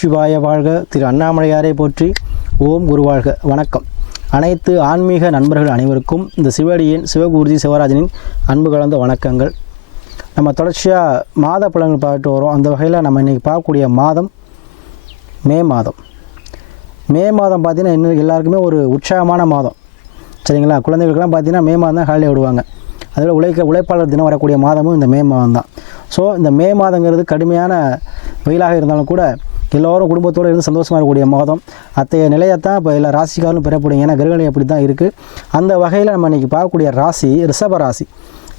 சிவாய வாழ்க. திரு அண்ணாமலையாரை போற்றி ஓம் குரு வாழ்க. வணக்கம். அனைத்து ஆன்மீக நண்பர்கள் அனைவருக்கும் இந்த சிவடியின் சிவகுருஜி சிவராஜனின் அன்பு கலந்த வணக்கங்கள். நம்ம தொடர்ச்சியாக மாத பழங்கள் பார்த்துட்டு வரோம். அந்த வகையில் நம்ம இன்றைக்கி பார்க்கக்கூடிய மாதம் மே மாதம். மே மாதம் பார்த்திங்கன்னா இன்னும் எல்லாருக்குமே ஒரு உற்சாகமான மாதம். சரிங்களா? குழந்தைகளுக்கெல்லாம் பார்த்தீங்கன்னா மே மாதம் தான் ஹாலிடே விடுவாங்க. அதில் உழைக்க உழைப்பாளர் தினம் வரக்கூடிய மாதமும் இந்த மே மாதம் தான். ஸோ இந்த மே மாதங்கிறது கடுமையான வெயிலாக இருந்தாலும் கூட எல்லோரும் குடும்பத்தோடு இருந்து சந்தோஷமாக இருக்கக்கூடிய மாதம். அத்தைய நிலையத்தான் இப்போ எல்லா ராசிக்காரரும் பெறப்படும் ஏன்னா கிரகநிலை அப்படி தான் இருக்குது அந்த வகையில் நம்ம இன்றைக்கி பார்க்கக்கூடிய ராசி ரிஷப ராசி.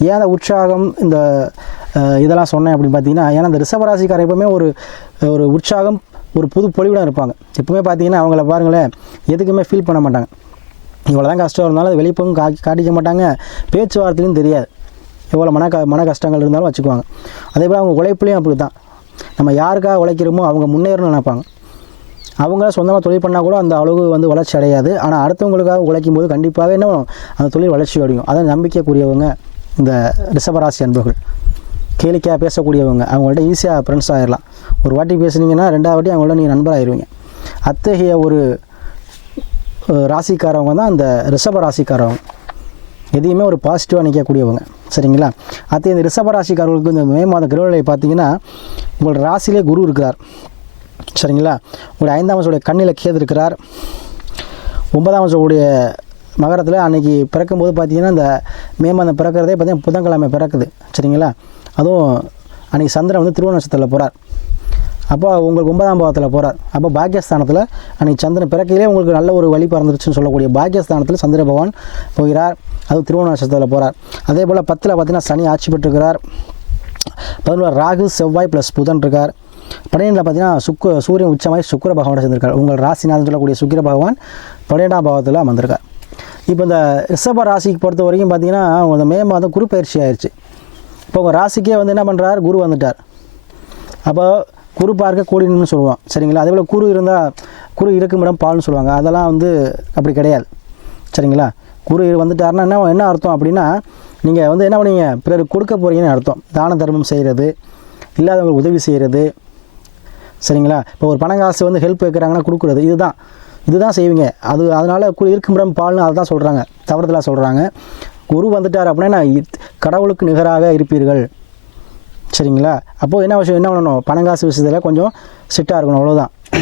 ஏன் அந்த உற்சாகம் இந்த இதெல்லாம் சொன்னேன் அப்படின்னு பார்த்தீங்கன்னா ஏன்னா இந்த ரிஷபராசிக்காரர் எப்பவுமே ஒரு ஒரு உற்சாகம் ஒரு புது பொலிவுடன் இருப்பாங்க. எப்பவுமே பார்த்தீங்கன்னா அவங்கள பாருங்களேன் எதுக்குமே ஃபீல் பண்ண மாட்டாங்க. இவ்வளோதான் கஷ்டம் இருந்தாலும் அதை வெளிப்பவும் கா காட்டிக்க மாட்டாங்க. பேச்சுவார்த்தையும் தெரியாது. எவ்வளோ மன க மன கஷ்டங்கள் இருந்தாலும் வச்சுக்குவாங்க. அதே போல் அவங்க உழைப்புலையும் அப்படி தான் நம்ம யாருக்காக உழைக்கிறோமோ அவங்க முன்னேறணும்னு நினைப்பாங்க. அவங்க சொந்தமாக தொழில் பண்ணால் கூட அந்த அளவு வந்து வளர்ச்சி அடையாது. ஆனால் அடுத்தவங்களுக்காக உழைக்கும் போது கண்டிப்பாக என்ன அந்த தொழில் வளர்ச்சி அடையும். அதை நம்பிக்கைக்குரியவங்க இந்த ரிஷபராசி அன்பர்கள் கேளிக்கையாக பேசக்கூடியவங்க அவங்கள்ட்ட ஈஸியாக ஃப்ரெண்ட்ஸ் ஆகிடலாம் ஒரு வாட்டி பேசுனீங்கன்னா ரெண்டாவது வாட்டி அவங்கள்ட்ட நீங்கள் நண்பராகிடுவீங்க அத்தகைய ஒரு ராசிக்காரவங்க தான் அந்த ரிஷப ராசிக்காரவங்க எதையுமே ஒரு பாசிட்டிவாக நிற்கக்கூடியவங்க சரிங்களா? அடுத்து இந்த ரிஷபராசிக்காரர்களுக்கு இந்த மே மாத கிரகநிலை பார்த்தீங்கன்னா உங்களோட ராசியிலே குரு இருக்கிறார். சரிங்களா? உங்களுடைய ஐந்தாம் வருஷோடைய கண்ணில் கேது இருக்கிறார். ஒன்பதாம் வருஷோடைய மகரத்தில் அன்னைக்கு பிறக்கும்போது பார்த்தீங்கன்னா இந்த மே மாதம் பிறக்கிறதே பார்த்தீங்கன்னா புதன்கிழமை பிறக்குது. சரிங்களா? அதுவும் அன்றைக்கி சந்திரன் வந்து திருவோண நட்சத்திரத்தில் போகிறார் அப்போ உங்களுக்கு ஒன்பதாம் பாவத்தில் போகிறார் அப்போ பாக்கியஸ்தானத்தில் அன்றைக்கி சந்திரன் பிறக்கையிலே உங்களுக்கு நல்ல ஒரு வழி பறந்துருச்சுன்னு சொல்லக்கூடிய பாக்கியஸ்தானத்தில் சந்திர பகவான் போகிறார். அதுவும் திருவோண நட்சத்திரத்தில் போகிறார் அதே போல் பத்தில் பார்த்தீங்கன்னா சனி ஆட்சி பெற்றிருக்கிறார். பதினோரு ராகு செவ்வாய் ப்ளஸ் புதன் இருக்கார். பன்னிரெண்டில் பார்த்தீங்கன்னா சுக்கு சூரியன் உச்சமாய் சுக்கிர பகவானை சேர்ந்திருக்கார். உங்கள் ராசிநாதன் சொல்லக்கூடிய சுக்கிர பகவான் பன்னிரெண்டாம் பாவத்தில் அமர்ந்திருக்கார். இப்போ இந்த ரிஷப ராசிக்கு பொறுத்த வரைக்கும் பார்த்தீங்கன்னா இந்த மே மாதம் குரு பயிற்சி ஆயிடுச்சு இப்போ உங்கள் ராசிக்கே வந்து என்ன பண்ணுறார் குரு வந்துட்டார். அப்போ குரு பார்க்க கூடினு சொல்லுவோம் சரிங்களா? அதே போல் குரு இருந்தால் குரு இருக்கும் இடம் பால்னு சொல்லுவாங்க. அதெல்லாம் வந்து அப்படி கிடையாது. சரிங்களா? குரு வந்துட்டாருன்னா என்ன என்ன அர்த்தம் அப்படின்னா நீங்கள் வந்து என்ன பண்ணீங்க? பிறருக்கு கொடுக்க போகிறீங்கன்னு அர்த்தம். தான தர்மம் செய்கிறது இல்லாதவங்களுக்கு உதவி செய்கிறது சரிங்களா? இப்போ ஒரு பணம் காசு வந்து ஹெல்ப் கேட்குறாங்கன்னா கொடுக்குறது இதுதான். இதுதான் செய்வீங்க. அது அதனால் குரு இருக்கும் இடம் பால்னு அதை தான் சொல்கிறாங்க தவறுதலாக சொல்கிறாங்க குரு வந்துட்டார் அப்படின்னா இத்- கடவுளுக்கு நிகராக இருப்பீர்கள். சரிங்களா? அப்போது என்ன விஷயம் என்ன பண்ணணும்? பணங்காசு விஷயத்தில் கொஞ்சம் சிட்டாக இருக்கணும். அவ்வளோதான்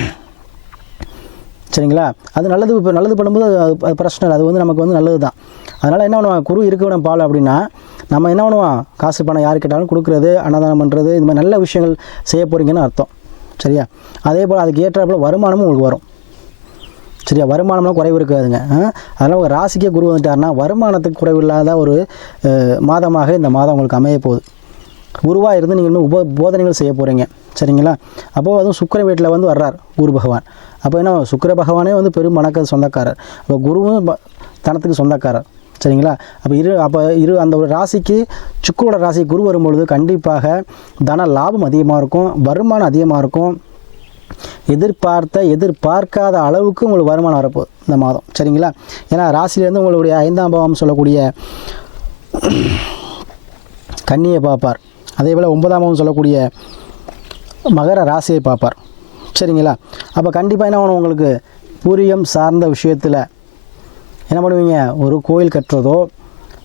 சரிங்களா? அது நல்லது இப்போ நல்லது பண்ணும்போது அது பிரச்சனை இல்லை. அது வந்து நமக்கு வந்து நல்லது தான் அதனால் என்ன பண்ணுவான்? குரு இருக்கணும் பால் அப்படின்னா நம்ம என்ன பண்ணுவோம்? காசு பணம் யார் கேட்டாலும் கொடுக்குறது அன்னதானம் பண்ணுறது இது மாதிரி நல்ல விஷயங்கள் செய்ய போகிறீங்கன்னு அர்த்தம். சரியா? அதே போல் அதுக்கு ஏற்றாப்புல வருமானமும் உங்களுக்கு வரும். சரியா? வருமானம்லாம் குறைவு இருக்காதுங்க. அதனால் ஒரு ராசிக்கே குரு வந்துட்டாருன்னா வருமானத்துக்கு குறைவு இல்லாத ஒரு மாதமாக இந்த மாதம் உங்களுக்கு அமைய போகுது. குருவாக இருந்து நீங்கள் இன்னும் உப போதனைகள் செய்ய போகிறீங்க சரிங்களா? அப்போது அதுவும் சுக்கிர வீட்டில் வந்து வர்றார் குரு பகவான். அப்போ என்ன சுக்கிர பகவானே வந்து பெரும் மணக்க சொந்தக்காரர். அப்போ குருவும் தனத்துக்கு சொந்தக்காரர். சரிங்களா? அப்போ இரு அப்போ இரு அந்த ஒரு ராசிக்கு சுக்கரோட ராசி குரு வரும்பொழுது கண்டிப்பாக தன லாபம் அதிகமாக இருக்கும் வருமானம் அதிகமாக இருக்கும். எதிர்பார்த்த எதிர்பார்க்காத அளவுக்கு உங்களுக்கு வருமானம் வரப்போகுது இந்த மாதம். சரிங்களா? ஏன்னா ராசிலேருந்து உங்களுடைய ஐந்தாம் பாவம் சொல்லக்கூடிய கன்னியை பார்ப்பார். அதே போல் ஒன்பதாம் பாவம் சொல்லக்கூடிய மகர ராசியை பார்ப்பார். சரிங்களா? அப்போ கண்டிப்பாக என்ன பண்ணும் உங்களுக்கு? பூரியம் சார்ந்த விஷயத்தில் என்ன பண்ணுவீங்க? ஒரு கோயில் கட்டுறதோ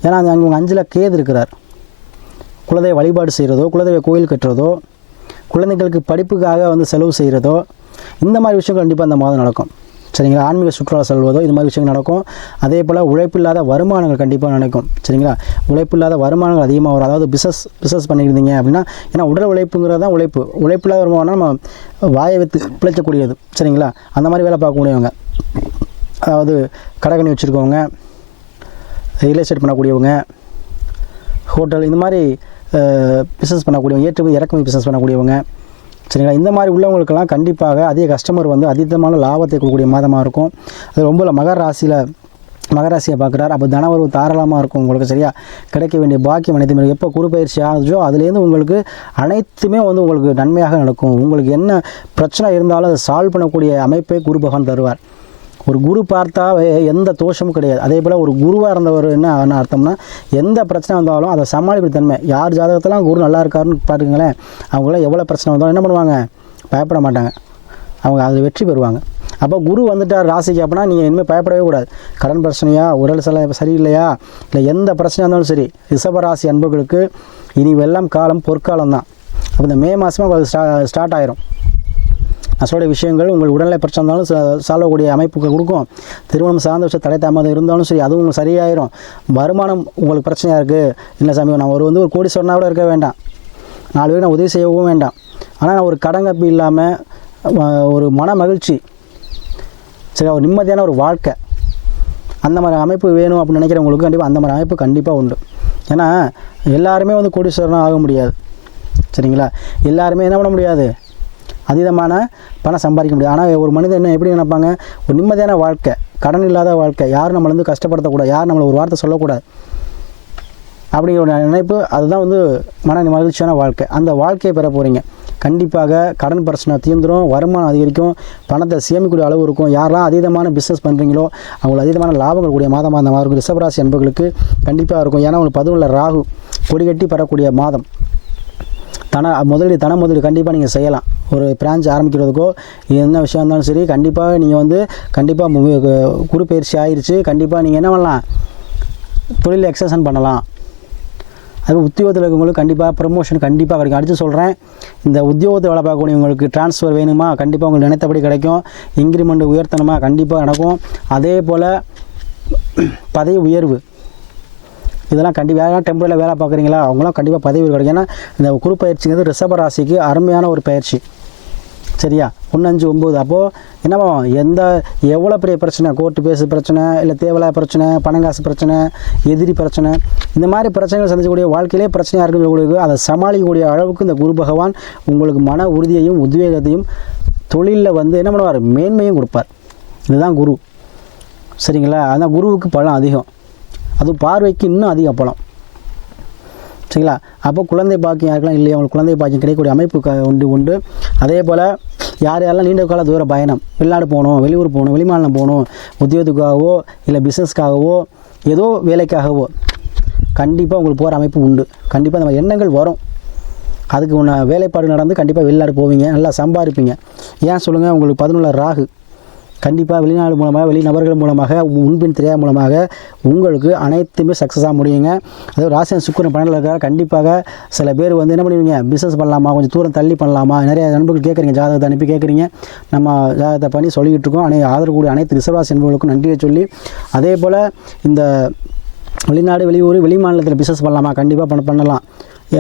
ஏன்னா அங்கே அங்கே அஞ்சில் கேது இருக்கிறார். குலதெய்வ வழிபாடு செய்கிறதோ குலதெய்வ கோயில் கட்டுறதோ குழந்தைகளுக்கு படிப்புக்காக வந்து செலவு செய்கிறதோ இந்த மாதிரி விஷயம் கண்டிப்பாக அந்த மாதம் நடக்கும். சரிங்களா? ஆன்மீக சுற்றுலா செல்வதோ இது மாதிரி விஷயங்கள் நடக்கும். அதே போல் உழைப்பில்லாத வருமானங்கள் கண்டிப்பாக நடக்கும். சரிங்களா? உழைப்பில்லாத வருமானங்கள் அதிகமாக வரும். அதாவது பிஸ்னஸ் பிஸ்னஸ் பண்ணியிருந்தீங்க அப்படின்னா ஏன்னா உடல் உழைப்புங்கிறது தான் உழைப்பு. உழைப்பில்லாத வருமானம் நம்ம வாயை வைத்து பிழைக்கக்கூடியது. சரிங்களா? அந்த மாதிரி வேலை பார்க்கக்கூடியவங்க அதாவது கடைக்கணி வச்சுருக்கவங்க ரியல் எஸ்டேட் பண்ணக்கூடியவங்க ஹோட்டல் இந்த மாதிரி பிஸ்னஸ் பண்ணக்கூடியவங்க ஏற்றுமதி இறக்குமதி பிஸ்னஸ் பண்ணக்கூடியவங்க சரிங்களா? இந்த மாதிரி உள்ளவங்களுக்கெல்லாம் கண்டிப்பாக அதிக கஸ்டமர் வந்து அதீதமான லாபத்தை கொடுக்கக்கூடிய மாதமாக இருக்கும். அது ரொம்ப மகர ராசியில் மகராசியை பார்க்குறாரு. அப்போ தனவரவு தாராளமாக இருக்கும் உங்களுக்கு சரியா? கிடைக்க வேண்டிய பாக்கியம் அனைத்துமே எப்போ குரு பயிற்சி ஆகுதோ அதுலேருந்து உங்களுக்கு அனைத்துமே வந்து உங்களுக்கு நன்மையாக நடக்கும். உங்களுக்கு என்ன பிரச்சனை இருந்தாலும் அதை சால்வ் பண்ணக்கூடிய அமைப்பை குரு பகவான் தருவார். ஒரு குரு பார்த்தா எந்த தோஷமும் கிடையாது. அதே போல் ஒரு குருவாக இருந்தவர் என்ன என்ன அர்த்தம்னா எந்த பிரச்சனை வந்தாலும் அதை சமாளிக்கிற தன்மை. யார் ஜாதகத்தெல்லாம் குரு நல்லா இருக்காருன்னு பார்த்துக்கங்களேன் அவங்களாம் எவ்வளோ பிரச்சனை வந்தாலும் என்ன பண்ணுவாங்க? பயப்பட மாட்டாங்க. அவங்க அதில் வெற்றி பெறுவாங்க. அப்போ குரு வந்துட்டார் ராசிக்கு அப்படின்னா நீங்கள் இனிமேல் பயப்படவே கூடாது. கடன் பிரச்சனையா உடல் சில சரியில்லையா இல்லை எந்த பிரச்சனையாக இருந்தாலும் சரி ரிஷபராசி அன்புகளுக்கு இனி வெள்ளம் காலம் பொற்காலம் தான் அப்போ இந்த மே மாதமாக ஸ்டா ஸ்டார்ட் ஆயிரும். நான் சொல்கிற விஷயங்கள் உங்கள் உடல்நிலை பிரச்சனை இருந்தாலும் சால்வ் கூடிய அமைப்புக்கு கொடுக்கும். திருமணம் சார்ந்த விஷயம் தடை தாமதம் இருந்தாலும் சரி அதுவும் உங்களுக்கு சரியாயிரும். வருமானம் உங்களுக்கு பிரச்சனையாக இருக்குது இல்லை சாமி நான் ஒரு வந்து ஒரு கோடி சொன்னால் கூட இருக்க வேண்டாம். நாலு பேர் நான் உதவி செய்யவும் வேண்டாம். ஆனால் நான் ஒரு கடங்கப்பு இல்லாமல் ஒரு மன மகிழ்ச்சி சரி ஒரு நிம்மதியான ஒரு வாழ்க்கை அந்த மாதிரி அமைப்பு வேணும் அப்படின்னு நினைக்கிறவங்களுக்கு கண்டிப்பாக அந்த மாதிரி அமைப்பு கண்டிப்பாக உண்டு. ஏன்னா எல்லாருமே வந்து கோடீஸ்வரனாக ஆக முடியாது. சரிங்களா? எல்லாருமே என்ன பண்ண முடியாது? அதீதமான பணம் சம்பாதிக்க முடியாது ஆனால் ஒரு மனிதன் என்ன எப்படி நினைப்பாங்க? ஒரு நிம்மதியான வாழ்க்கை கடன் இல்லாத வாழ்க்கை யாரும் நம்மளை வந்து கஷ்டப்படுத்தக்கூடாது யார் நம்மளை ஒரு வார்த்தை சொல்லக்கூடாது? அப்படிங்கிற ஒரு நினைப்பு அதுதான் வந்து மன மகிழ்ச்சியான வாழ்க்கை. அந்த வாழ்க்கையை பெற போகிறீங்க கண்டிப்பாக கடன் பிரச்சனை தீர்ந்துடும் வருமானம் அதிகரிக்கும் பணத்தை சேமிக்கக்கூடிய அளவு இருக்கும். யாரெல்லாம் அதீதமான பிஸ்னஸ் பண்ணுறீங்களோ அவங்களுக்கு அதீதமான லாபங்கள் கூடிய மாதமாக அந்த மாதிரி இருக்கும். ரிஷபராசி என்பவர்களுக்கு கண்டிப்பாக இருக்கும். ஏன்னா உங்களுக்கு பதினொன்றில் ராகு கொடி கட்டி பெறக்கூடிய மாதம். தன முதலீடு தன முதலீடு கண்டிப்பாக நீங்கள் செய்யலாம். ஒரு பிரான்ச் ஆரம்பிக்கிறதுக்கோ என்ன விஷயம் இருந்தாலும் சரி கண்டிப்பாக நீங்கள் வந்து கண்டிப்பாக குறுப்பயிற்சி ஆயிடுச்சு கண்டிப்பாக நீங்கள் என்ன பண்ணலாம்? தொழில் எக்ஸசன் பண்ணலாம். அது உத்தியோகத்தில் இருக்கவங்களுக்கு கண்டிப்பாக ப்ரமோஷன் கண்டிப்பாக கிடைக்கும். அடுத்து சொல்கிறேன் இந்த உத்தியோகத்தை வேலை பார்க்கக்கூடியவங்களுக்கு ட்ரான்ஸ்ஃபர் வேணுமா? கண்டிப்பாக உங்களுக்கு நினைத்தபடி கிடைக்கும். இன்க்ரிமெண்ட் உயர்த்தணுமா? கண்டிப்பாக நடக்கும். அதே போல் பதவி உயர்வு. இதெல்லாம் கண்டிப்பாக யாரெல்லாம் டெம்பரில் வேலை பார்க்குறீங்களா? அவங்களாம் கண்டிப்பாக பதவி கிடைக்கும் ஏன்னா இந்த குரு பயிற்சிங்கிறது ரிஷப ராசிக்கு அருமையான ஒரு பயிற்சி. சரியா? ஒன்று அஞ்சு ஒம்பது அப்போது என்னவா எந்த எவ்வளோ பெரிய பிரச்சனை? கோர்ட்டு பேசு பிரச்சனை இல்லை தேவையில்லாத பிரச்சனை பணங்காசு பிரச்சனை எதிரி பிரச்சனை இந்த மாதிரி பிரச்சனைகள் சந்திக்கக்கூடிய வாழ்க்கையிலே பிரச்சனையாக இருக்கக்கூடிய அதை சமாளிக்கக்கூடிய அளவுக்கு இந்த குரு பகவான் உங்களுக்கு மன உறுதியையும் உத்வேகத்தையும் தொழிலில் வந்து என்ன பண்ணுவார்? மேன்மையும் கொடுப்பார். இதுதான் குரு. சரிங்களா? அதான் குருவுக்கு பலம் அதிகம். அதுவும் பார்வைக்கு இன்னும் அதிகம் பலம் சரிங்களா? அப்போ குழந்தை பாக்கியம் யாருக்கெல்லாம் இல்லையா அவங்களுக்கு குழந்தை பாக்கியம் கிடைக்கக்கூடிய அமைப்பு க உண்டு உண்டு. அதே போல் யார் யாரெல்லாம் நீண்ட கால தூர பயணம் வெளிநாடு போகணும் வெளியூர் போகணும் வெளிமாநிலம் போகணும் உத்தியோகத்துக்காகவோ இல்லை பிஸ்னஸ்க்காகவோ ஏதோ வேலைக்காகவோ கண்டிப்பாக உங்களுக்கு போகிற அமைப்பு உண்டு. கண்டிப்பாக அந்த மாதிரி எண்ணங்கள் வரும். அதுக்கு உன்ன வேலைப்பாடு நடந்து கண்டிப்பாக வெளிநாடு போவீங்க நல்லா சம்பாதிப்பீங்க ஏன் சொல்லுங்கள் உங்களுக்கு பதினொன்று ராகு. கண்டிப்பாக வெளிநாடு மூலமாக வெளிநபர்கள் மூலமாக முன்பின் தெரியாத மூலமாக உங்களுக்கு அனைத்துமே சக்ஸஸாக முடியுங்க. அதாவது ராசியன் சுக்கரன் பன்னெண்டில் இருக்கிற கண்டிப்பாக சில பேர் வந்து என்ன பண்ணுவீங்க? பிஸ்னஸ் பண்ணலாமா? கொஞ்சம் தூரம் தள்ளி பண்ணலாமா? நிறைய நண்பர்கள் கேட்குறீங்க. ஜாதகத்தை அனுப்பி கேட்குறீங்க. நம்ம ஜாதகத்தை பண்ணி சொல்லிக்கிட்டு இருக்கோம். அனை ஆதரவு கூடிய அனைத்து ரிசர்வாசி நண்பர்களுக்கும் நன்றியை சொல்லி அதே போல் இந்த வெளிநாடு வெளியூர் வெளி மாநிலத்தில் பிஸ்னஸ் பண்ணலாமா? கண்டிப்பாக பண்ண பண்ணலாம்.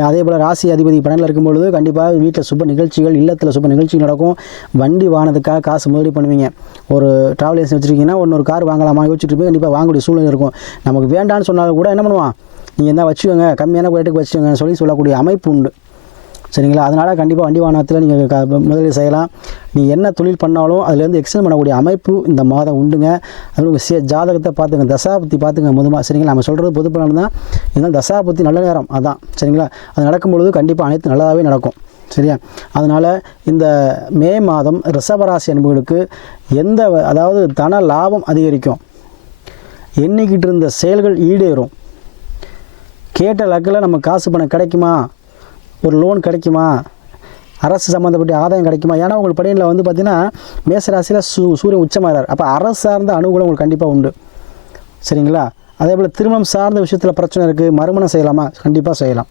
அதே போல் ராசி அதிபதி பன்னெண்டில் இருக்கும்பொழுது கண்டிப்பாக வீட்டில் சுப நிகழ்ச்சிகள் இல்லத்தில் சுப நிகழ்ச்சிகள் நடக்கும். வண்டி வாங்கினதுக்காக காசு முதலீடு பண்ணுவீங்க. ஒரு ட்ராவல் ஏஜென்சி வச்சுருக்கீங்கன்னா ஒன்று கார் வாங்கலாமா யோசிச்சுட்டு போய் கண்டிப்பாக வாங்கக்கூடிய சூழ்நிலை இருக்கும். நமக்கு வேண்டான்னு சொன்னாலும் கூட என்ன பண்ணுவான்? நீங்கள் என்ன வச்சுக்கோங்க கம்மியான ரேட்டுக்கு வச்சுக்கோங்க சொல்லி சொல்லக்கூடிய அமைப்பு உண்டு. சரிங்களா? அதனால் கண்டிப்பாக வண்டி வாகனத்தில் நீங்கள் க முதலீடு செய்யலாம். நீ என்ன தொழில் பண்ணாலும் அதுலேருந்து எக்ஸ்டெண்ட் பண்ணக்கூடிய அமைப்பு இந்த மாதம் உண்டுங்க. அது உங்கள் சே ஜாதகத்தை பார்த்துங்க. தசாபத்தி பார்த்துங்க முதுமா சரிங்களா? நம்ம சொல்கிறது பொது பலன் தான். இருந்தாலும் தசாபத்தி நல்ல நேரம். அதான். சரிங்களா? அது நடக்கும்பொழுது கண்டிப்பாக அனைத்து நல்லதாகவே நடக்கும். சரியா? அதனால் இந்த மே மாதம் ரிஷபராசி என்பவர்களுக்கு எந்த அதாவது தன லாபம் அதிகரிக்கும். எண்ணிக்கிட்டு இருந்த செயல்கள் ஈடேறும். கேட்ட லக்கில் நம்ம காசு பணம் கிடைக்குமா? ஒரு லோன் கிடைக்குமா? அரசு சம்மந்தப்பட்ட ஆதாயம் கிடைக்குமா? ஏன்னா உங்களுக்கு பணியில் வந்து பார்த்தீங்கன்னா மேசராசியில் சூ சூரியன் உச்சமாகிறார் அப்போ அரசு சார்ந்த அனுகூலம் உங்களுக்கு கண்டிப்பாக உண்டு. சரிங்களா? அதே போல் திருமணம் சார்ந்த விஷயத்தில் பிரச்சனை இருக்குது மறுமணம் செய்யலாமா? கண்டிப்பாக செய்யலாம்.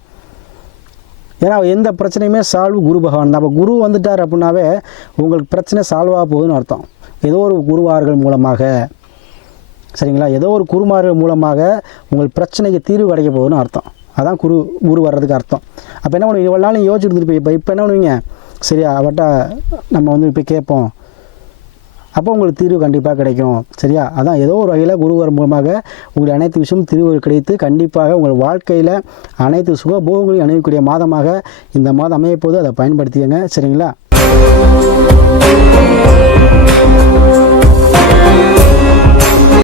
ஏன்னா எந்த பிரச்சனையுமே சால்வ் குரு பகவான் தான். அப்போ குரு வந்துட்டார் அப்படின்னாவே உங்களுக்கு பிரச்சனை சால்வாக போகுதுன்னு அர்த்தம். ஏதோ ஒரு குருவார்கள் மூலமாக. சரிங்களா? ஏதோ ஒரு குருமார்கள் மூலமாக உங்கள் பிரச்சனைக்கு தீர்வு கிடைக்க போகுதுன்னு அர்த்தம். அதான் குரு குரு வர்றதுக்கு அர்த்தம். அப்போ என்ன பண்ணுவீங்க? இவ்வளோ நாள் யோசிச்சுட்டு இப்போ இப்போ என்ன பண்ணுவீங்க? சரியா அவட்ட நம்ம வந்து இப்போ கேட்போம். அப்போ உங்களுக்கு தீர்வு கண்டிப்பாக கிடைக்கும். சரியா? அதான் ஏதோ ஒரு வகையில் குருவர் மூலமாக உங்களுக்கு அனைத்து விஷயமும் தீர்வு கிடைத்து கண்டிப்பாக உங்கள் வாழ்க்கையில் அனைத்து சுகபோகங்களையும் அணியக்கூடிய மாதமாக இந்த மாதம் அமையப்போது அதை பயன்படுத்திக்கங்க. சரிங்களா?